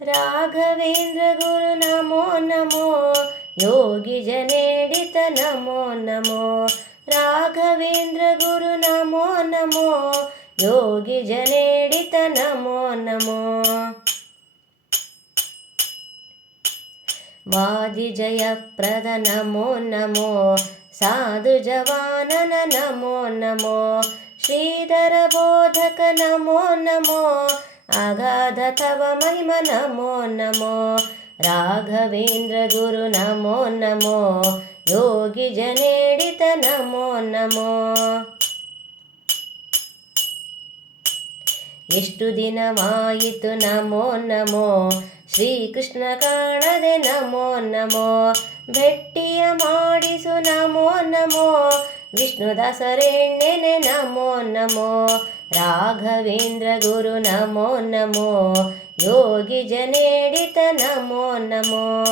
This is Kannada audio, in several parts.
राघवेन्द्र गुरु नमो नमो, योगी जनेडित नमो नमो। राघवेन्द्र गुरु नमो नमो, योगी जनेडित नमो नमो। वादि जयप्रद नमो नमो, साधु जवानन नमो नमो। श्रीधर बोधक नमो नमो, अगाध तव महिम नमो नमो। राघवेन्द्र गुरु नमो नमो, योगी जनेडित नमो नमो। ಎಷ್ಟು ದಿನವಾಯಿತು ನಮೋ ನಮೋ, ಶ್ರೀಕೃಷ್ಣ ಕಾಣದೆ ನಮೋ ನಮೋ। ಭೆಟ್ಟಿಯ ಮಾಡಿಸು ನಮೋ ನಮೋ, ವಿಷ್ಣುದಾಸರೆಣ್ಣೆನೆ ನಮೋ ನಮೋ। ರಾಘವೇಂದ್ರ ಗುರು ನಮೋ ನಮೋ, ಯೋಗಿ ಜನೇಡಿತ ನಮೋ ನಮೋ।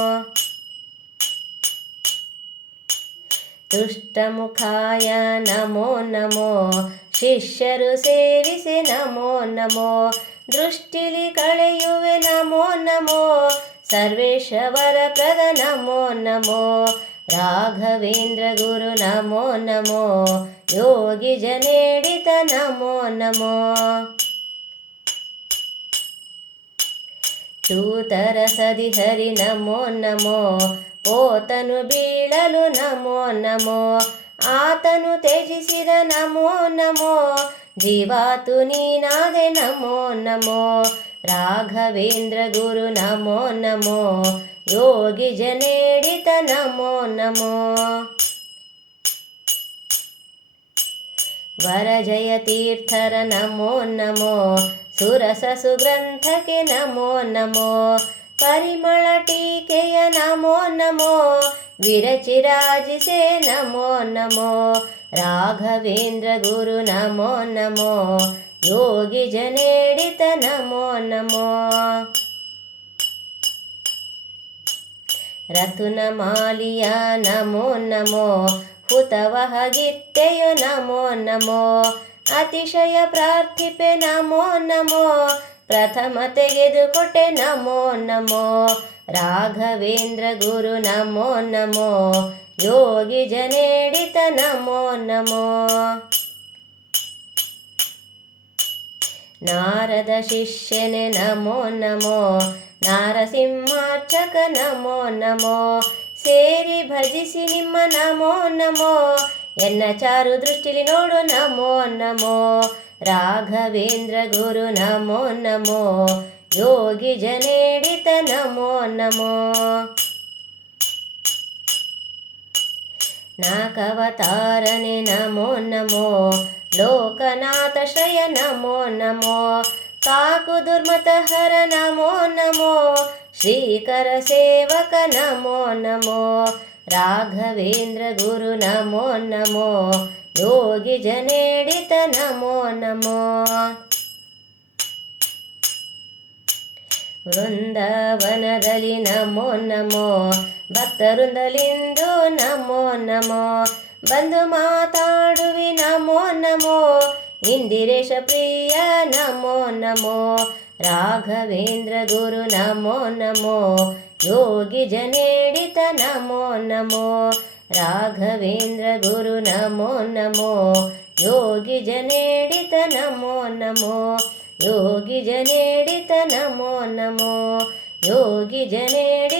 ತುಷ್ಟಮುಖಾಯ ನಮೋ ನಮೋ, ಶಿಷ್ಯರು ಸೇವಿಸಿ ನಮೋ ನಮೋ। ದೃಷ್ಟಿಲಿ ಕಳೆಯುವೆ ನಮೋ ನಮೋ, ಸರ್ವೇಶ್ವರ ಪ್ರದ ನಮೋ ನಮೋ। ರಾಘವೇಂದ್ರ ಗುರು ನಮೋ ನಮೋ, ಯೋಗಿ ಜನೇಡಿತ ನಮೋ ನಮೋ। ಚೂತರಸದಿ ಹರಿ ನಮೋ ನಮೋ, ಓತನು ಬೀಳಲು ನಮೋ ನಮೋ। ಆತನು ತ್ಯಜಿಸಿದ ನಮೋ ನಮೋ, ಜೀವಾತು ನೀನಾದೆ ನಮೋ ನಮೋ। ರಾಘವೇಂದ್ರ ಗುರು ನಮೋ ನಮೋ, ಯೋಗಿ ಜನೇಡಿತ ನಮೋ ನಮೋ। ವರಜಯ ತೀರ್ಥರ ನಮೋ ನಮೋ, ಸುರಸ ಸುಗ್ರಂಥಕ್ಕೆ ನಮೋ ನಮೋ। ಪರಿಮಳ ಟೀಕೆಯ ನಮೋ ನಮೋ, ವಿರಚಿರಾಜಿಸೆ ನಮೋ ನಮೋ। ರಾಘವೇಂದ್ರ ಗುರು ನಮೋ ನಮೋ, ಯೋಗಿ ಜನೇಡಿತ ನಮೋ ನಮೋ। ರತುನ ಮಾಲಿಯ ನಮೋ ನಮೋ, ಹುತವಹಗಿತ್ತೆಯು ನಮೋ ನಮೋ। ಅತಿಶಯ ಪ್ರಾರ್ಥಿಪೆ ನಮೋ ನಮೋ, ಪ್ರಥಮ ತೆಗೆದುಕೊಟ್ಟೆ ನಮೋ ನಮೋ। ರಾಘವೇಂದ್ರ ಗುರು ನಮೋ ನಮೋ, ಯೋಗಿ ಜನೇಡಿತ ನಮೋ ನಮೋ। ನಾರದ ಶಿಷ್ಯನೆ ನಮೋ ನಮೋ, ನಾರಸಿಂಹಾರ್ಚಕ ನಮೋ ನಮೋ। ಸೇರಿ ಭಜಿಸಿ ನಿಮ್ಮ ನಮೋ ನಮೋ, ಎನ್ನ ಚಾರು ದೃಷ್ಟಿಲಿ ನೋಡು ನಮೋ ನಮೋ। ರಾಘವೇಂದ್ರ ಗುರು ನಮೋ ನಮೋ, ಯೋಗಿ ಜನೇಡಿತ ನಮೋ ನಮೋ। ನಾಕವತಾರನೆ ನಮೋ ನಮೋ, ಲೋಕನಾಥ ಶ್ರಯ ನಮೋ ನಮೋ। ಕಾಕು ದುರ್ಮತ ಹರ ನಮೋ ನಮೋ, ಶ್ರೀಕರ ಸೇವಕ ನಮೋ ನಮೋ। ರಾಘವೇಂದ್ರ ಗುರು ನಮೋ ನಮೋ, ಯೋಗಿ ಜನೇಡಿತ ನಮೋ ನಮೋ। ವೃಂದಾವನದಲ್ಲಿ ನಮೋ ನಮೋ, ಭಕ್ತವೃಂದಲಿಂದು ನಮೋ ನಮೋ। ಬಂದು ಮಾತಾಡುವಿ ನಮೋ ನಮೋ, ಇಂದಿರೇಶ ಪ್ರಿಯ ನಮೋ ನಮೋ। ರಾಘವೇಂದ್ರ ಗುರು ನಮೋ ನಮೋ, ಯೋಗಿ ಜನೇಡಿತ ನಮೋ ನಮೋ। ರಾಘವೇಂದ್ರ ಗುರು ನಮೋ ನಮೋ, ಯೋಗಿ ಜನೇಡಿತ ನಮೋ ನಮೋ। ಯೋಗಿ ಜನೇಡಿತ ನಮೋ ನಮೋ, ಯೋಗಿ ಜನೇಡಿತ